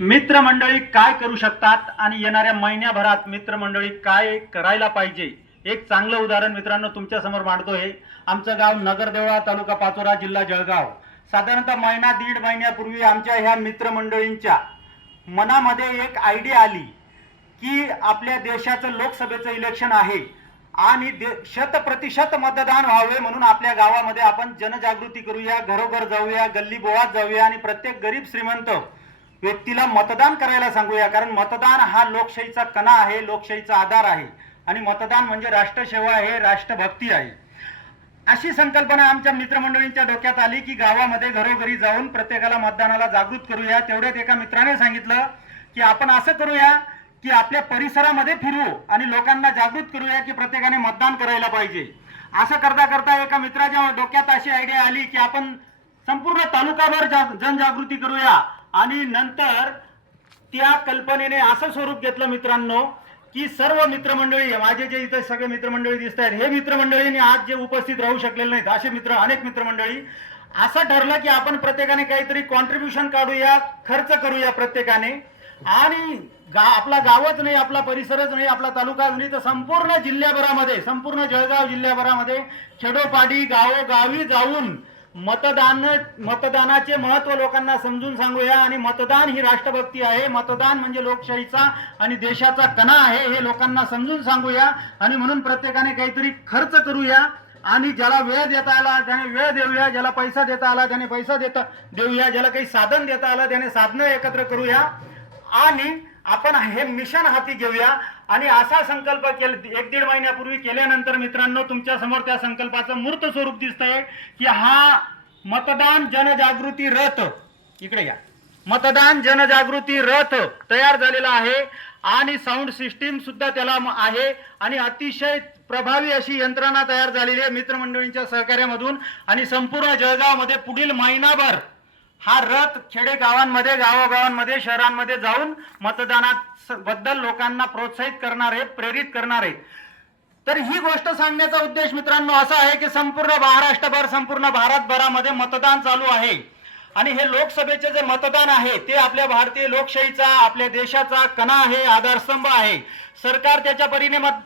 मित्रमंडळी काय करू शकतात आणि येणाऱ्या महिन्याभरात मित्रमंडळी काय करायला पाहिजे? एक चांगलं उदाहरण मित्रांनो तुमच्यासमोर आहे आमचं गाव नगरदेवळा तालुका पाचोरा जिल्हा जळगाव. साधारणतः महिना दीड महिन्यापूर्वी आमच्या ह्या मित्रमंडळींच्या मनामध्ये एक आयडिया आली की आपल्या देशाचं लोकसभेचं इलेक्शन आहे आणि दे शत प्रतिशत मतदान व्हावे म्हणून आपल्या गावामध्ये आपण जनजागृती करूया घरोघर जाऊया गल्ली बोळात जाऊया आणि प्रत्येक गरीब श्रीमंत व्यक्तीला मतदान करायला सांगूया कारण मतदान हा लोकशाहीचा कणा आहे लोकशाहीचा आधार आहे. आणि मतदान म्हणजे राष्ट्रसेवा आहे राष्ट्रभक्ती आहे. अशी संकल्पना आमच्या मित्रमंडळींच्या डोक्यात आली की गावामध्ये घरोघरी जाऊन प्रत्येकाला मतदानाला जागृत करूया. तेवढ्यात एका मित्राने सांगितलं की आपण असं करूया की आपल्या परिसरामध्ये फिरू आणि लोकांना जागृत करूया की प्रत्येकाने मतदान करायला पाहिजे. असं करता करता एका मित्राच्या डोक्यात अशी आयडिया आली की आपण संपूर्ण तालुकाभर जनजागृती करूया. आणि नंतर त्या कल्पनेने असं स्वरूप घेतलं मित्रांनो की सर्व मित्रमंडळी माझे जे इथे सगळे मित्रमंडळी दिसत आहेत हे मित्रमंडळींनी आज जे उपस्थित राहू शकलेले नाहीत असे मित्र अनेक मित्रमंडळी असं ठरलं की आपण प्रत्येकाने काहीतरी कॉन्ट्रीब्युशन काढूया खर्च करूया प्रत्येकाने. आणि गा आपला गावच नाही आपला परिसरच नाही आपला तालुकाच नाही तर संपूर्ण जिल्ह्याभरामध्ये संपूर्ण जळगाव जिल्ह्याभरामध्ये खेडोपाडी गावोगावी जाऊन मतदान मतदानाचे महत्त्व लोकांना समजून सांगूया आणि मतदान ही राष्ट्रभक्ती आहे. मतदान म्हणजे लोकशाहीचा आणि देशाचा कणा आहे हे लोकांना समजून सांगूया आणि म्हणून प्रत्येकाने काहीतरी खर्च करूया आणि ज्याला वेळ देता आला त्याने वेळ देऊया ज्याला पैसा देता आला त्याने पैसा देता देऊया ज्याला काही साधन देता आलं त्याने साधनं एकत्र करूया. आणि आपण हे मिशन हाती घेऊया. आणि असा संकल्प केला एक दीड महिन्यापूर्वी केल्यानंतर मित्रांनो तुमच्यासमोर त्या संकल्पाचं मूर्त स्वरूप दिसतंय की हा मतदान जनजागृती रथ इकडे या. मतदान जनजागृती रथ तयार झालेला आहे आणि साऊंड सिस्टीम सुद्धा त्याला आहे आणि अतिशय प्रभावी अशी यंत्रणा तयार झालेली आहे मित्रमंडळींच्या सहकार्यामधून. आणि संपूर्ण जळगावमध्ये पुढील महिनाभर हा रथ खेडे गावांमध्ये गावोगावांमध्ये शहरांमध्ये जाऊन मतदानाबद्दल लोकांना प्रोत्साहित करणार आहे प्रेरित करणार आहे तर ही गोष्ट सांगण्याचा उद्देश मित्रांनो असा आहे की संपूर्ण महाराष्ट्रभर संपूर्ण भारतभरामध्ये मतदान चालू आहे. आणि हे लोकसभेचे जे मतदान आहे ते आपल्या भारतीय लोकशाहीचा आपल्या देशाचा कणा आहे आधारस्तंभ आहे. सरकार त्याच्या परीने मत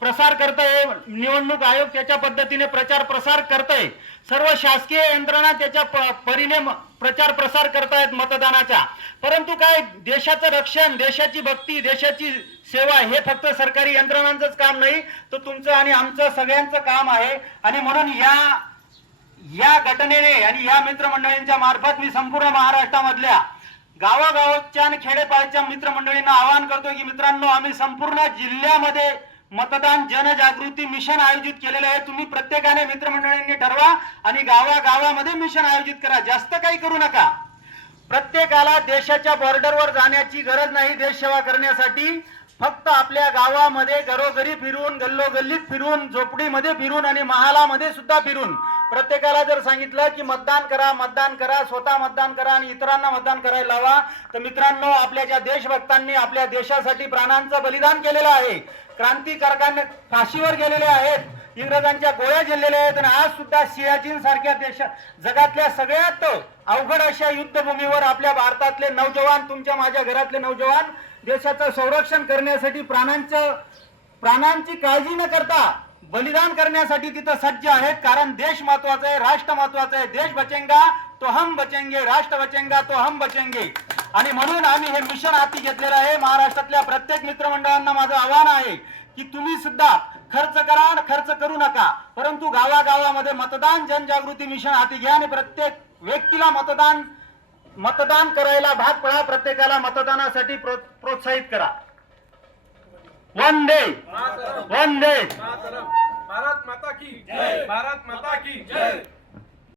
प्रसार करतंय निवडणूक आयोग त्याच्या पद्धतीने प्रचार प्रसार करतंय. सर्व शासकीय यंत्रणा त्याच्या प- परीने प्रचार प्रसार करतायत मतदानाचा. परंतु काय देशाचं रक्षण देशाची भक्ती देशाची सेवा हे फक्त सरकारी यंत्रणांचंच काम नाही तर तुमचं आणि आमचं सगळ्यांचं काम आहे. आणि म्हणून या या घटनेने आणि या मित्रमंडळींच्या मार्फत मी संपूर्ण महाराष्ट्रामधल्या गावागावाच्या आणि खेडेपाड्याच्या मित्रमंडळींना आवाहन करतोय की मित्रांनो आम्ही संपूर्ण जिल्ह्यामध्ये मतदान जनजागृती मिशन आयोजित केलेलं आहे. तुम्ही प्रत्येकाने मित्रमंडळींनी ठरवा आणि गावागावामध्ये मिशन आयोजित करा. जास्त काही करू नका. प्रत्येकाला देशाच्या बॉर्डरवर जाण्याची गरज नाही देश सेवा करण्यासाठी. फक्त आपल्या गावामध्ये घरोघरी फिरून गल्लोगल्लीत फिरून झोपडीमध्ये फिरून आणि महालामध्ये सुद्धा फिरून प्रत्येकाला जर सांगितलं की मतदान करा मतदान करा स्वतः मतदान करा आणि इतरांना मतदान करायला लावा तर मित्रांनो आपल्या ज्या देशभक्तांनी आपल्या देशासाठी प्राणांचं बलिदान केलेलं आहे. क्रांतिकारकांनी फाशीवर गेलेले आहेत इंग्रजांच्या गोळ्या झेललेल्या आहेत आणि आज सुद्धा सियाचीन सारख्या देशा जगातल्या सगळ्यात अवघड अशा युद्धभूमीवर आपल्या भारतातले नौजवान तुमच्या माझ्या घरातले नौजवान देशाचं संरक्षण करण्यासाठी प्राणांचं प्राणांची काळजी न करता बलिदान करण्यासाठी तिथं सज्ज आहेत. कारण देश महत्त्वाचा आहे राष्ट्र महत्वाचं आहे. देश बचेंगा तो हम बचेंगे. राष्ट्र बचेंगा तो हम बचेंगे. आणि म्हणून आम्ही हे मिशन हाती घेतलेलं आहे. महाराष्ट्रातल्या प्रत्येक मित्रमंडळांना माझं आव्हान आहे की तुम्ही सुद्धा खर्च करा आणि खर्च करू नका. परंतु गावागावामध्ये मतदान जनजागृती मिशन हाती घ्या आणि प्रत्येक व्यक्तीला मतदान मतदान करायला भाग पडा. प्रत्येकाला मतदानासाठी प्रो- प्रोत्साहित करा. वंदे! वंदे! भारत माता की जय। भारत माता की जय।